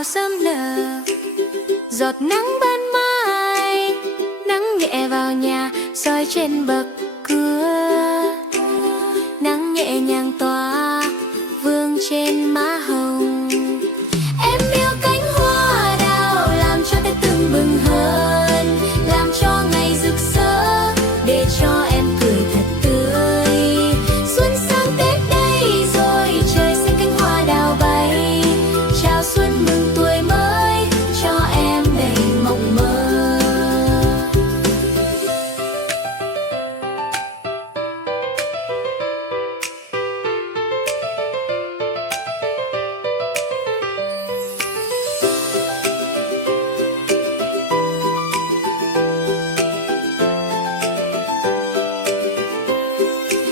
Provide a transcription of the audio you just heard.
sao sớm lờ, giọt nắng ban mai, nắng nhẹ vào nhà soi trên bậc cửa, nắng nhẹ nhàng tỏa vương trên má hồng.